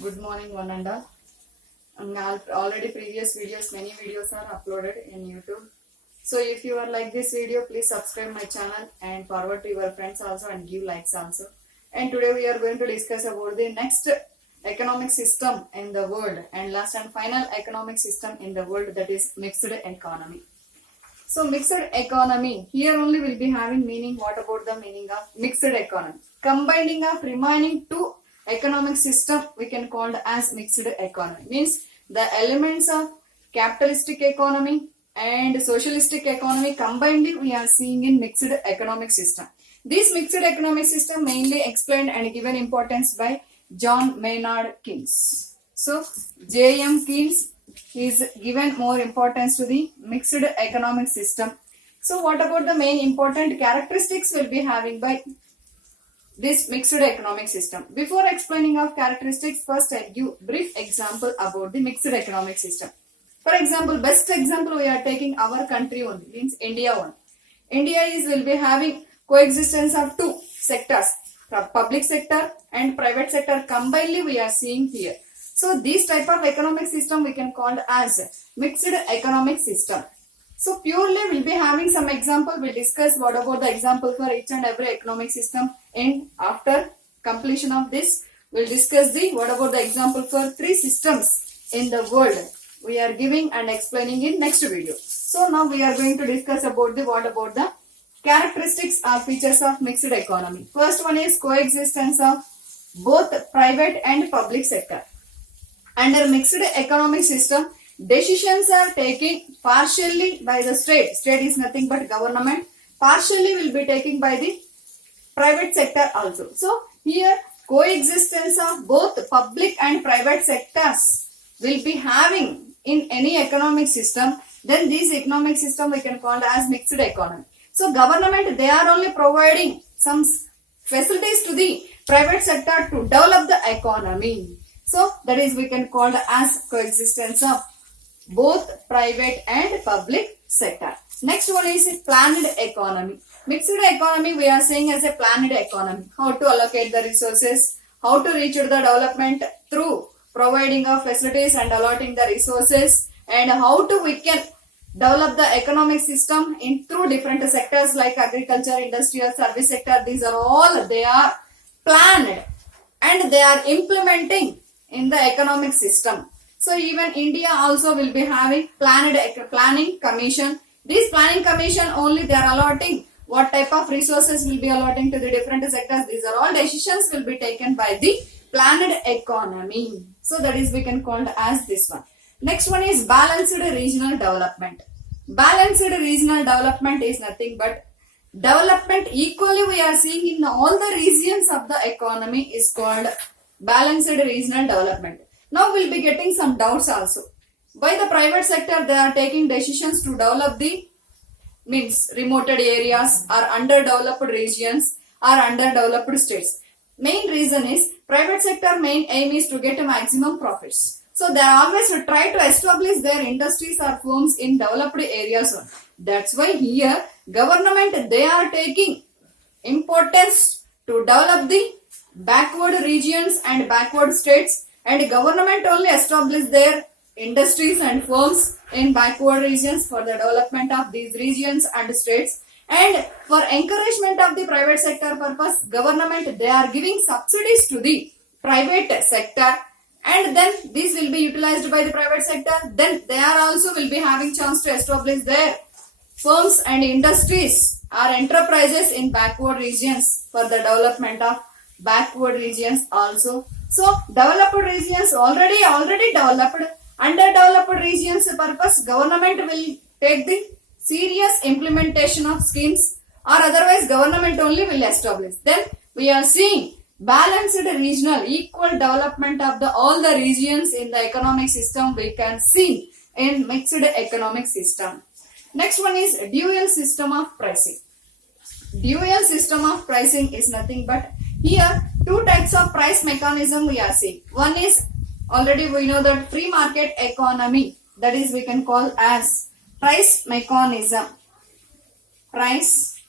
Good morning, one and all. Already previous videos, many videos are uploaded in YouTube. So if you are like this video, please subscribe my channel and forward to your friends also and give likes also. And today we are going to discuss about the next economic system in the world and last and final economic system in the world, that is mixed economy. So mixed economy, here only will be having meaning. What about the meaning of mixed economy? Combining of remaining two economic system we can call as mixed economy. Means the elements of capitalistic economy and socialistic economy combined we are seeing in mixed economic system. This mixed economic system mainly explained and given importance by John Maynard Keynes. So J.M. Keynes is given more importance to the mixed economic system. So what about the main important characteristics will be having by this mixed economic system? Before explaining of characteristics, first I'll give brief example about the mixed economic system. For example, best example we are taking our country only, means India one. India will be having coexistence of two sectors, public sector and private sector combinedly we are seeing here. So this type of economic system we can call as mixed economic system. So purely we'll be having some example. We'll discuss what about the example for each and every economic system, and after completion of this we'll discuss the what about the example for three systems in the world we are giving and explaining in next video. So now we are going to discuss about the what about the characteristics or features of mixed economy. First one is coexistence of both private and public sector. Under mixed economic system, decisions are taken partially by the state. State is nothing but government. Partially will be taken by the private sector also. So here coexistence of both public and private sectors will be having in any economic system. Then this economic system we can call as mixed economy. So government, they are only providing some facilities to the private sector to develop the economy. So that is we can call as coexistence of both private and public sector. Next one is planned economy. Mixed economy we are saying as a planned economy. How to allocate the resources, how to reach the development through providing of facilities and allotting the resources, and how to we can develop the economic system in through different sectors like agriculture, industrial, service sector. These are all they are planned and they are implementing in the economic system. So even India also will be having planning commission. This planning commission only they are allotting what type of resources will be allotting to the different sectors. These are all decisions will be taken by the planned economy. So that is we can call as this one. Next one is balanced regional development. Balanced regional development is nothing but development equally we are seeing in all the regions of the economy is called balanced regional development. Now we'll be getting some doubts also. By the private sector they are taking decisions to develop the means remote areas or underdeveloped regions or underdeveloped states. Main reason is private sector main aim is to get a maximum profits. So they always try to establish their industries or firms in developed areas. That's why here government they are taking importance to develop the backward regions and backward states, and government only establish their industries and firms in backward regions for the development of these regions and states. And for encouragement of the private sector purpose, government they are giving subsidies to the private sector, and then these will be utilized by the private sector. Then they are also will be having chance to establish their firms and industries or enterprises in backward regions for the development of backward regions also. So developed regions already developed, underdeveloped regions purpose government will take the serious implementation of schemes, or otherwise government only will establish. Then we are seeing balanced regional equal development of the all the regions in the economic system we can see in mixed economic system. Next one is dual system of pricing. Dual system of pricing is nothing but here two types of price mechanism we are seeing. One is already we know that free market economy, that is we can call as price mechanism. Price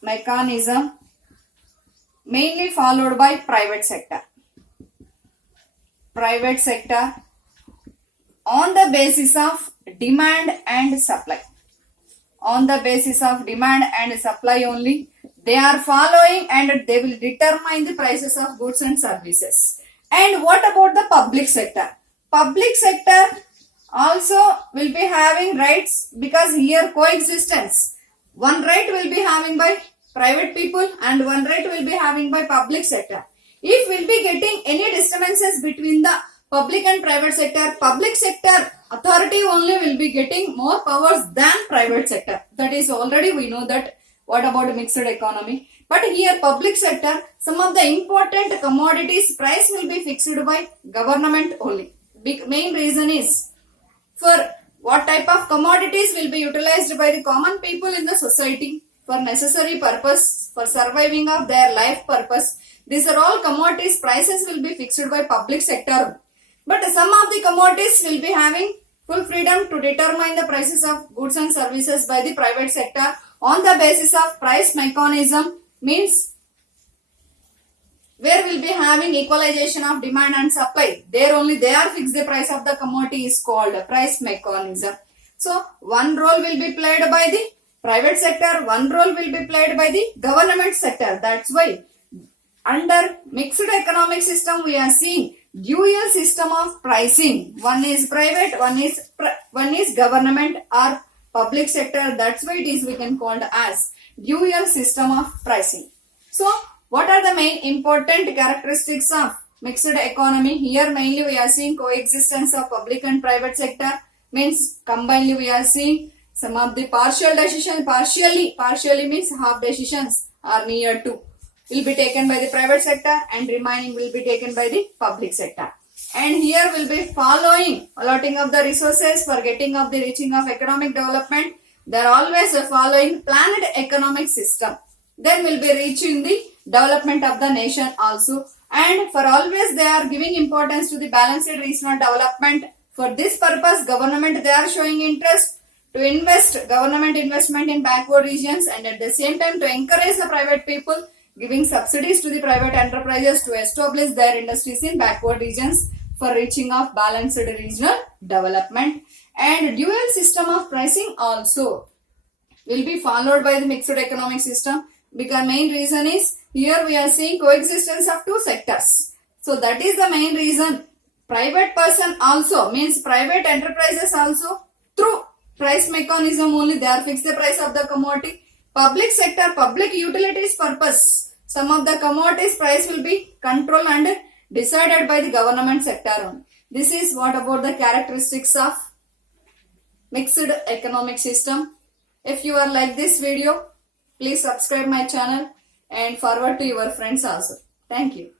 mechanism mainly followed by private sector. private sector on the basis of demand and supply. On the basis of demand and supply only, they are following and they will determine the prices of goods and services. And what about the public sector? Public sector also will be having rights, because here coexistence. One right will be having by private people and one right will be having by public sector. If we'll be getting any disturbances between the public and private sector authority only will be getting more powers than private sector. That is already we know that. What about mixed economy? But here public sector, some of the important commodities price will be fixed by government only. Main reason is for what type of commodities will be utilized by the common people in the society for necessary purpose, for surviving of their life purpose. These are all commodities prices will be fixed by public sector. But some of the commodities will be having full freedom to determine the prices of goods and services by the private sector on the basis of price mechanism, means where will be having equalization of demand and supply. There only they are fixed the price of the commodity is called price mechanism. So one role will be played by the private sector, one role will be played by the government sector. That's why under mixed economic system we are seeing dual system of pricing. One is private, one is government or public sector. That's why it is we can call as dual system of pricing. So what are the main important characteristics of mixed economy? Here mainly we are seeing coexistence of public and private sector, means combinedly we are seeing some of the partial decisions, partially means half decisions are near to will be taken by the private sector and remaining will be taken by the public sector. And here will be following allotting of the resources for getting of the reaching of economic development. They are always following planned economic system. Then will be reaching the development of the nation also. And for always they are giving importance to the balanced regional development. For this purpose, government they are showing interest to invest, government investment in backward regions, and at the same time to encourage the private people, giving subsidies to the private enterprises to establish their industries in backward regions for reaching of balanced regional development. And dual system of pricing also will be followed by the mixed economic system, because main reason is here we are seeing coexistence of two sectors. So that is the main reason. Private person also, means private enterprises also, through price mechanism only they are fixed the price of the commodity. Public sector, public utilities purpose, some of the commodities price will be controlled and decided by the government sector only. This is what about the characteristics of mixed economic system. If you are like this video, please subscribe my channel and forward to your friends also. Thank you.